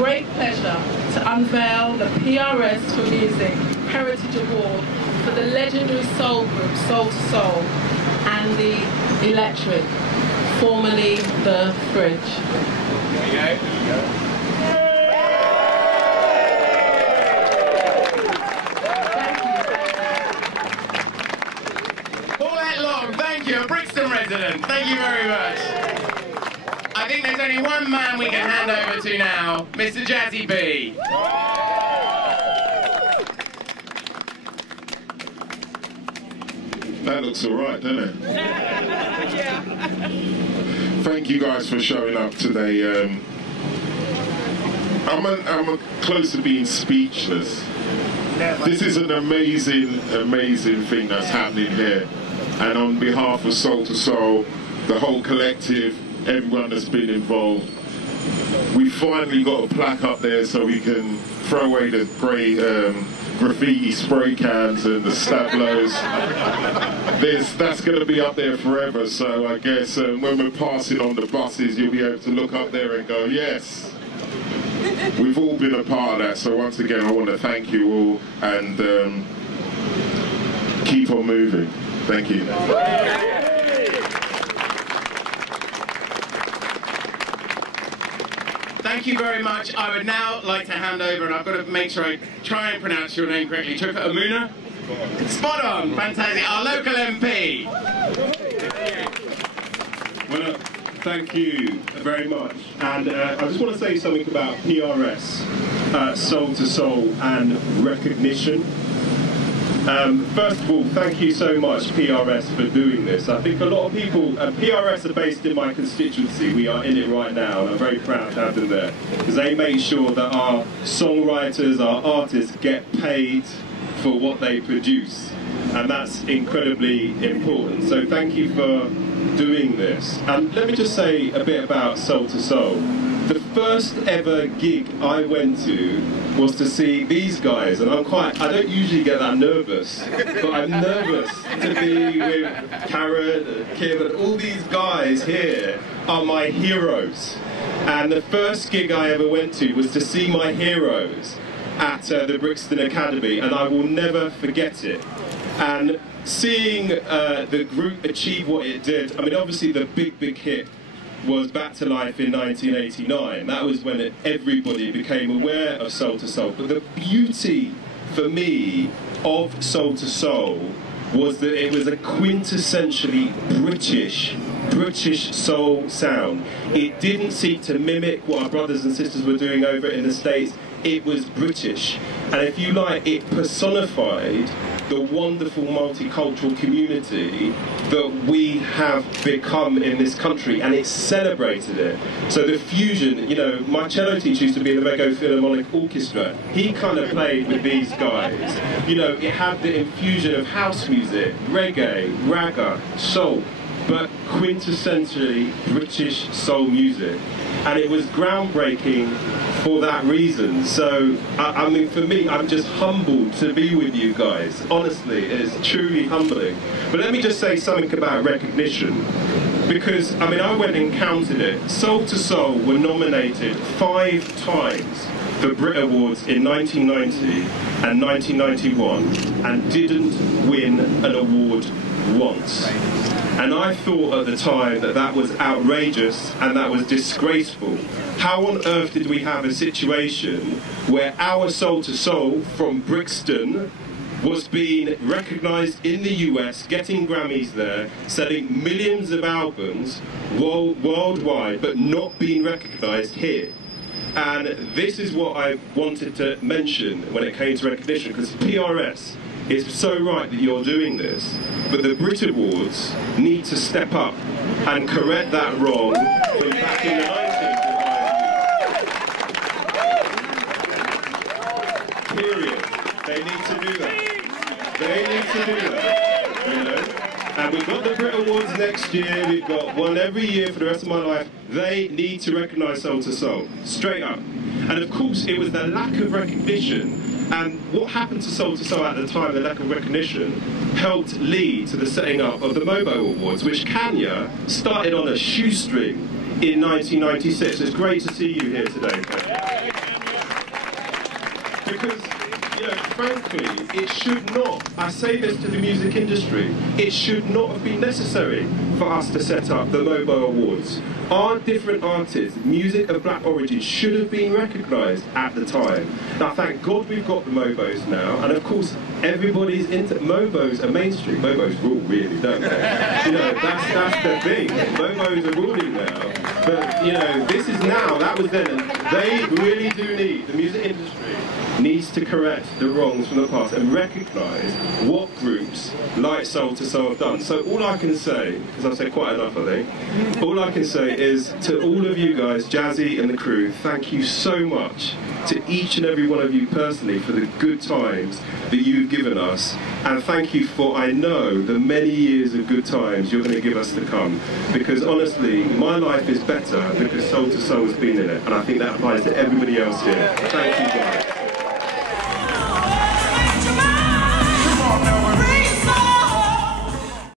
great pleasure to unveil the PRS for Music Heritage Award for the legendary soul group Soul to Soul and the Electric, formerly the Fridge. There you go. Thank you, a Brixton resident. Thank you very much. I think there's only one man we can hand over to now, Mr. Jazzy B. That looks all right, doesn't it? Yeah. Thank you guys for showing up today. I'm close to being speechless. This is an amazing, amazing thing that's happening here. And on behalf of Soul to Soul, the whole collective, everyone that's been involved, we finally got a plaque up there so we can throw away the grey graffiti spray cans and the stablos. That's going to be up there forever, so I guess when we're passing on the buses, you'll be able to look up there and go, yes, we've all been a part of that. So once again, I want to thank you all and keep on moving. Thank you. Thank you very much. I would now like to hand over, and I've got to make sure I try and pronounce your name correctly. Chuka Amuna? Spot on. Fantastic. Our local MP. Well, thank you very much. And I just want to say something about PRS, Soul to Soul and recognition. First of all, thank you so much, PRS, for doing this. I think a lot of people, PRS are based in my constituency. We are in it right now, and I'm very proud to have them there, because they make sure that our songwriters, our artists get paid for what they produce, and that's incredibly important. So thank you for doing this. And let me just say a bit about Soul to Soul. The first ever gig I went to was to see these guys, and I don't usually get that nervous, but I'm nervous to be with Karen, Kim, and all these guys here are my heroes. And the first gig I ever went to was to see my heroes at the Brixton Academy, and I will never forget it. And seeing the group achieve what it did, I mean, obviously the big hit was Back to Life in 1989. That was when everybody became aware of Soul to Soul. But the beauty, for me, of Soul to Soul was that it was a quintessentially British soul sound. It didn't seek to mimic what our brothers and sisters were doing over in the States. It was British. And if you like, it personified the wonderful multicultural community that we have become in this country, and it celebrated it. So the fusion, you know, my cello teacher used to be in the Rego Philharmonic Orchestra. He kind of played with these guys. You know, it had the infusion of house music, reggae, ragga, soul, but quintessentially British soul music. And it was groundbreaking for that reason. So, I mean, for me, I'm just humbled to be with you guys. Honestly, it's truly humbling. But let me just say something about recognition. Because, I mean, I went and counted it. Soul to Soul were nominated 5 times for Brit Awards in 1990 and 1991 and didn't win an award once. And I thought at the time that that was outrageous and that was disgraceful. How on earth did we have a situation where our Soul to Soul from Brixton was being recognised in the US, getting Grammys there, selling millions of albums worldwide, but not being recognised here? And this is what I wanted to mention when it came to recognition, because PRS, it's so right that you're doing this, but the Brit Awards need to step up and correct that wrong from back in the 1990s. Period. They need to do that. They need to do that, you know. And we've got the Brit Awards next year, we've got one every year for the rest of my life. They need to recognise Soul to Soul, straight up. And of course, it was the lack of recognition. And what happened to Soul at the time, the lack of recognition, helped lead to the setting up of the Mobo Awards, which Kanya started on a shoestring in 1996. It's great to see you here today, Kanya. Because, you know, frankly, it should not, I say this to the music industry, it should not have been necessary for us to set up the Mobo Awards. Our different artists, music of black origin, should have been recognised at the time. Now, thank God we've got the Mobos now, and of course, everybody's into Mobos are mainstream. Mobos rule, really, don't they? You know, that's the thing. Mobos are ruling now. But, you know, this is now, that was then, and they really do need, the music industry needs to correct the wrongs from the past and recognise what groups like Soul to Soul have done. So all I can say, because I've said quite enough I think, all I can say is to all of you guys, Jazzy and the crew, thank you so much to each and every one of you personally for the good times that you've given us, and thank you for, I know, the many years of good times you're going to give us to come, because honestly my life is better because Soul to Soul has been in it, and I think that applies to everybody else here. Thank you guys.